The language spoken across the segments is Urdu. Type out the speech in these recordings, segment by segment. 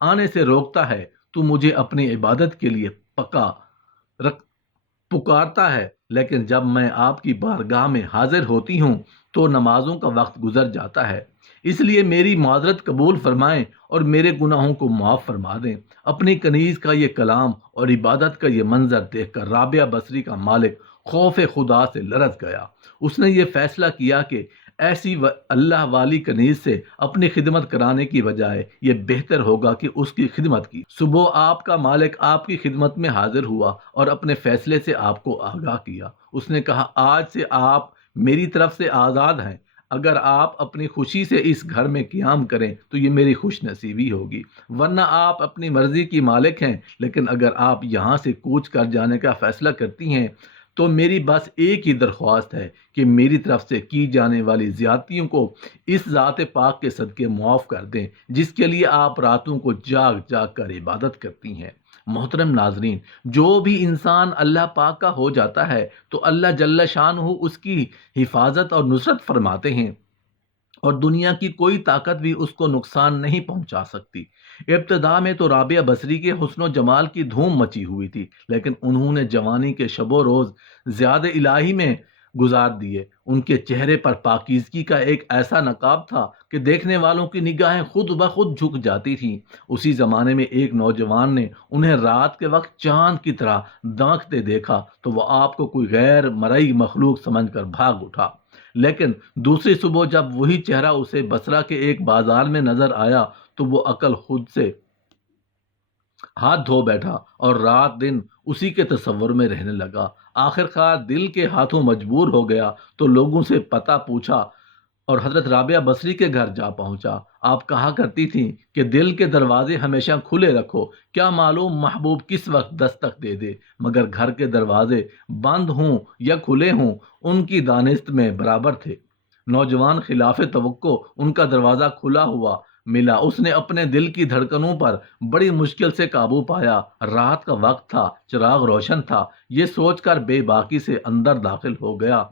آنے سے روکتا ہے، تو مجھے اپنی عبادت کے لیے رکھ پکارتا ہے، لیکن جب میں آپ کی بارگاہ میں حاضر ہوتی ہوں تو نمازوں کا وقت گزر جاتا ہے۔ اس لیے میری معذرت قبول فرمائیں اور میرے گناہوں کو معاف فرما دیں۔ اپنی کنیز کا یہ کلام اور عبادت کا یہ منظر دیکھ کر رابعہ بصری کا مالک خوف خدا سے لرز گیا۔ اس نے یہ فیصلہ کیا کہ ایسی اللہ والی کنیز سے اپنی خدمت کرانے کی بجائے یہ بہتر ہوگا کہ اس کی خدمت کی۔ صبح آپ کا مالک آپ کی خدمت میں حاضر ہوا اور اپنے فیصلے سے آپ کو آگاہ کیا۔ اس نے کہا، آج سے آپ میری طرف سے آزاد ہیں۔ اگر آپ اپنی خوشی سے اس گھر میں قیام کریں تو یہ میری خوش نصیبی ہوگی، ورنہ آپ اپنی مرضی کی مالک ہیں۔ لیکن اگر آپ یہاں سے کوچ کر جانے کا فیصلہ کرتی ہیں تو میری بس ایک ہی درخواست ہے کہ میری طرف سے کی جانے والی زیادتیوں کو اس ذات پاک کے صدقے معاف کر دیں جس کے لیے آپ راتوں کو جاگ جاگ کر عبادت کرتی ہیں۔ محترم ناظرین، جو بھی انسان اللہ پاک کا ہو جاتا ہے تو اللہ جل شانہ اس کی حفاظت اور نصرت فرماتے ہیں، اور دنیا کی کوئی طاقت بھی اس کو نقصان نہیں پہنچا سکتی۔ ابتدا میں تو رابعہ بصری کے حسن و جمال کی دھوم مچی ہوئی تھی، لیکن انہوں نے جوانی کے شب و روز زیادہ الہی میں گزار دیے۔ ان کے چہرے پر پاکیزگی کا ایک ایسا نقاب تھا کہ دیکھنے والوں کی نگاہیں خود بخود جھک جاتی تھیں۔ اسی زمانے میں ایک نوجوان نے انہیں رات کے وقت چاند کی طرح داکھتے دیکھا تو وہ آپ کو کوئی غیر مرئی مخلوق سمجھ کر بھاگ اٹھا، لیکن دوسری صبح جب وہی چہرہ اسے بصرہ کے ایک بازار میں نظر آیا تو وہ عقل خود سے ہاتھ دھو بیٹھا اور رات دن اسی کے تصور میں رہنے لگا۔ آخر کار دل کے ہاتھوں مجبور ہو گیا تو لوگوں سے پتہ پوچھا اور حضرت رابعہ بصری کے گھر جا پہنچا۔ آپ کہا کرتی تھیں کہ دل کے دروازے ہمیشہ کھلے رکھو، کیا معلوم محبوب کس وقت دستک دے دے، مگر گھر کے دروازے بند ہوں یا کھلے ہوں ان کی دانست میں برابر تھے۔ نوجوان خلاف توقع ان کا دروازہ کھلا ہوا ملا۔ اس نے اپنے دل کی دھڑکنوں پر بڑی مشکل سے قابو پایا۔ رات کا وقت تھا، چراغ روشن تھا۔ یہ سوچ کر بے باکی سے اندر داخل ہو گیا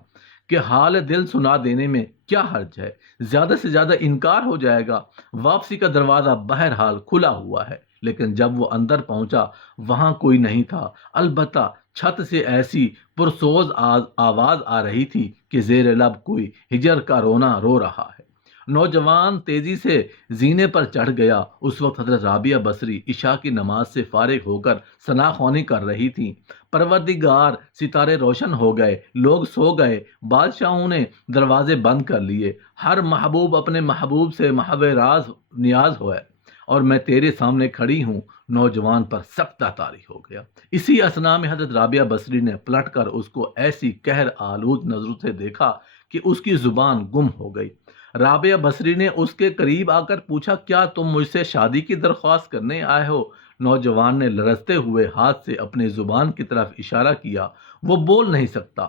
کہ حال دل سنا دینے میں کیا حرج ہے، زیادہ سے زیادہ انکار ہو جائے گا۔ واپسی کا دروازہ بہرحال کھلا ہوا ہے، لیکن جب وہ اندر پہنچا وہاں کوئی نہیں تھا، البتہ چھت سے ایسی پرسوز آواز آ رہی تھی کہ زیر لب کوئی ہجر کا رونا رو رہا ہے۔ نوجوان تیزی سے زینے پر چڑھ گیا۔ اس وقت حضرت رابعہ بصری عشاء کی نماز سے فارغ ہو کر ثنا خوانی کر رہی تھیں۔ پروردگار، ستارے روشن ہو گئے، لوگ سو گئے، بادشاہوں نے دروازے بند کر لیے، ہر محبوب اپنے محبوب سے محو راز نیاز ہوئے، اور میں تیرے سامنے کھڑی ہوں۔ نوجوان پر سختہ طاری ہو گیا۔ اسی اثنا میں حضرت رابعہ بصری نے پلٹ کر اس کو ایسی قہر آلود نظروں سے دیکھا کہ اس کی زبان گم ہو گئی۔ رابعہ بصری نے اس کے قریب آ کر پوچھا، کیا تم مجھ سے شادی کی درخواست کرنے آئے ہو؟ نوجوان نے لرزتے ہوئے ہاتھ سے اپنی زبان کی طرف اشارہ کیا، وہ بول نہیں سکتا۔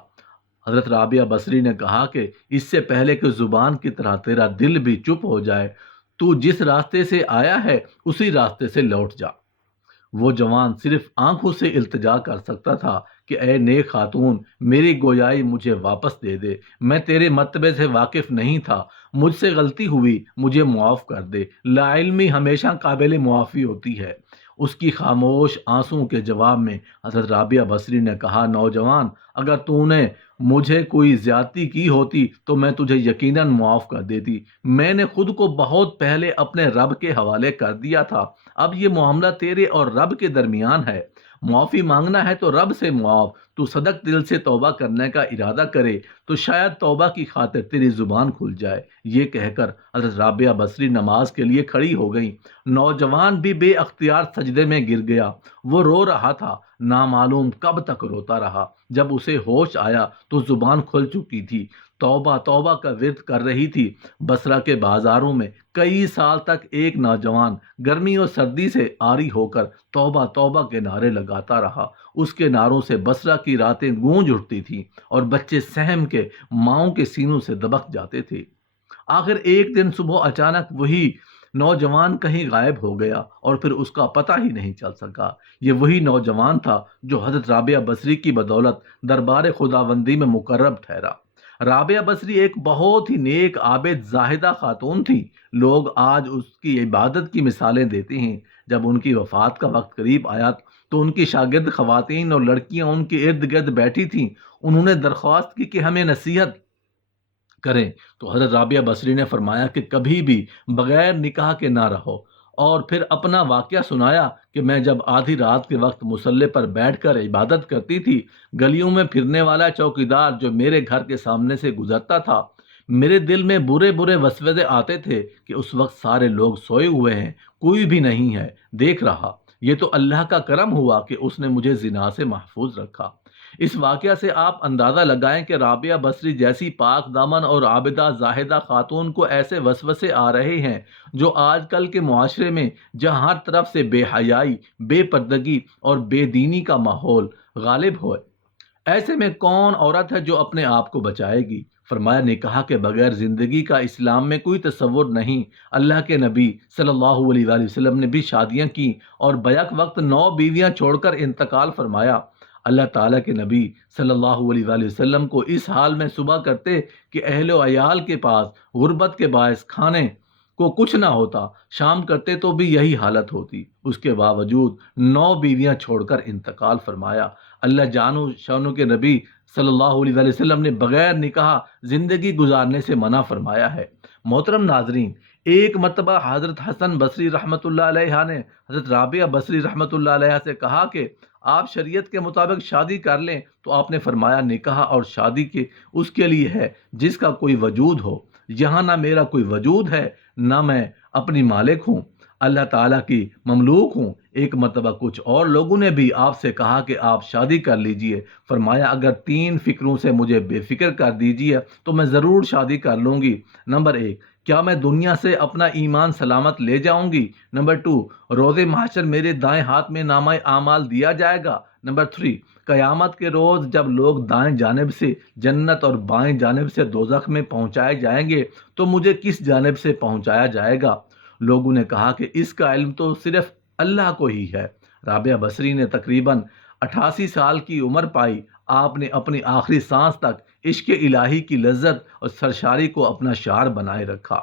حضرت رابعہ بصری نے کہا کہ اس سے پہلے کہ زبان کی طرح تیرا دل بھی چپ ہو جائے، تو جس راستے سے آیا ہے اسی راستے سے لوٹ جا۔ وہ جوان صرف آنکھوں سے التجا کر سکتا تھا کہ اے نیک خاتون، میری گویائی مجھے واپس دے دے، میں تیرے مرتبے سے واقف نہیں تھا، مجھ سے غلطی ہوئی، مجھے معاف کر دے۔ لا علمی ہمیشہ قابل معافی ہوتی ہے۔ اس کی خاموش آنسوؤں کے جواب میں حضرت رابعہ بصری نے کہا، نوجوان، اگر تو نے مجھے کوئی زیادتی کی ہوتی تو میں تجھے یقیناً معاف کر دیتی۔ میں نے خود کو بہت پہلے اپنے رب کے حوالے کر دیا تھا۔ اب یہ معاملہ تیرے اور رب کے درمیان ہے۔ معافی مانگنا ہے تو رب سے معاف۔ تو صدق دل سے توبہ کرنے کا ارادہ کرے تو شاید توبہ کی خاطر تیری زبان کھل جائے۔ یہ کہہ کر حضرت رابعہ بصری نماز کے لیے کھڑی ہو گئیں۔ نوجوان بھی بے اختیار سجدے میں گر گیا۔ وہ رو رہا تھا، نامعلوم کب تک روتا رہا۔ جب اسے ہوش آیا تو زبان کھل چکی تھی، توبہ توبہ کا ورد کر رہی تھی۔ بصرہ کے بازاروں میں کئی سال تک ایک نوجوان گرمی اور سردی سے عاری ہو کر توبہ توبہ کے نعرے لگاتا رہا۔ اس کے نعروں سے بصرہ کی راتیں گونج اٹھتی تھیں اور بچے سہم کے ماؤں کے سینوں سے دبک جاتے تھے۔ آخر ایک دن صبح اچانک وہی نوجوان کہیں غائب ہو گیا اور پھر اس کا پتہ ہی نہیں چل سکا۔ یہ وہی نوجوان تھا جو حضرت رابعہ بصری کی بدولت دربار خداوندی میں مقرب ٹھہرا۔ رابعہ بصری ایک بہت ہی نیک عابد زاہدہ خاتون تھی۔ لوگ آج اس کی عبادت کی مثالیں دیتے ہیں۔ جب ان کی وفات کا وقت قریب آیا تو ان کی شاگرد خواتین اور لڑکیاں ان کے ارد گرد بیٹھی تھیں۔ انہوں نے درخواست کی کہ ہمیں نصیحت کریں، تو حضرت رابعہ بصری نے فرمایا کہ کبھی بھی بغیر نکاح کے نہ رہو، اور پھر اپنا واقعہ سنایا کہ میں جب آدھی رات کے وقت مصلے پر بیٹھ کر عبادت کرتی تھی، گلیوں میں پھرنے والا چوکیدار جو میرے گھر کے سامنے سے گزرتا تھا، میرے دل میں برے برے وسوسے آتے تھے کہ اس وقت سارے لوگ سوئے ہوئے ہیں، کوئی بھی نہیں ہے دیکھ رہا۔ یہ تو اللہ کا کرم ہوا کہ اس نے مجھے زنا سے محفوظ رکھا۔ اس واقعہ سے آپ اندازہ لگائیں کہ رابعہ بصری جیسی پاک دامن اور عابدہ زاہدہ خاتون کو ایسے وسوسے آ رہے ہیں جو آج کل کے معاشرے میں جہاں ہر طرف سے بے حیائی، بے پردگی اور بے دینی کا ماحول غالب ہو، ایسے میں کون عورت ہے جو اپنے آپ کو بچائے گی؟ فرمایا، نکاح کے بغیر زندگی کا اسلام میں کوئی تصور نہیں۔ اللہ کے نبی صلی اللہ علیہ وآلہ وسلم نے بھی شادیاں کی اور بیک وقت 9 بیویاں چھوڑ کر انتقال فرمایا۔ اللہ تعالیٰ کے نبی صلی اللہ علیہ وآلہ وسلم کو اس حال میں صبح کرتے کہ اہل و عیال کے پاس غربت کے باعث کھانے کو کچھ نہ ہوتا، شام کرتے تو بھی یہی حالت ہوتی۔ اس کے باوجود 9 بیویاں چھوڑ کر انتقال فرمایا۔ اللہ جانو شانو کے نبی صلی اللہ علیہ وآلہ وسلم نے بغیر نکاح زندگی گزارنے سے منع فرمایا ہے۔ محترم ناظرین، ایک مرتبہ حضرت حسن بصری رحمۃ اللہ علیہ نے حضرت رابعہ بصری رحمۃ اللہ علیہ سے کہا کہ آپ شریعت کے مطابق شادی کر لیں، تو آپ نے فرمایا، نکاح اور شادی کے اس کے لیے ہے جس کا کوئی وجود ہو۔ یہاں نہ میرا کوئی وجود ہے، نہ میں اپنی مالک ہوں، اللہ تعالیٰ کی مملوک ہوں۔ ایک مرتبہ کچھ اور لوگوں نے بھی آپ سے کہا کہ آپ شادی کر لیجئے۔ فرمایا، اگر 3 فکروں سے مجھے بے فکر کر دیجئے تو میں ضرور شادی کر لوں گی۔ نمبر 1، کیا میں دنیا سے اپنا ایمان سلامت لے جاؤں گی؟ نمبر 2، روز محشر میرے دائیں ہاتھ میں نامہ اعمال دیا جائے گا؟ نمبر 3، قیامت کے روز جب لوگ دائیں جانب سے جنت اور بائیں جانب سے دوزخ میں پہنچائے جائیں گے تو مجھے کس جانب سے پہنچایا جائے گا؟ لوگوں نے کہا کہ اس کا علم تو صرف اللہ کو ہی ہے۔ رابعہ بصری نے تقریباً 88 سال کی عمر پائی۔ آپ نے اپنی آخری سانس تک عشق الہی کی لذت اور سرشاری کو اپنا شعار بنائے رکھا۔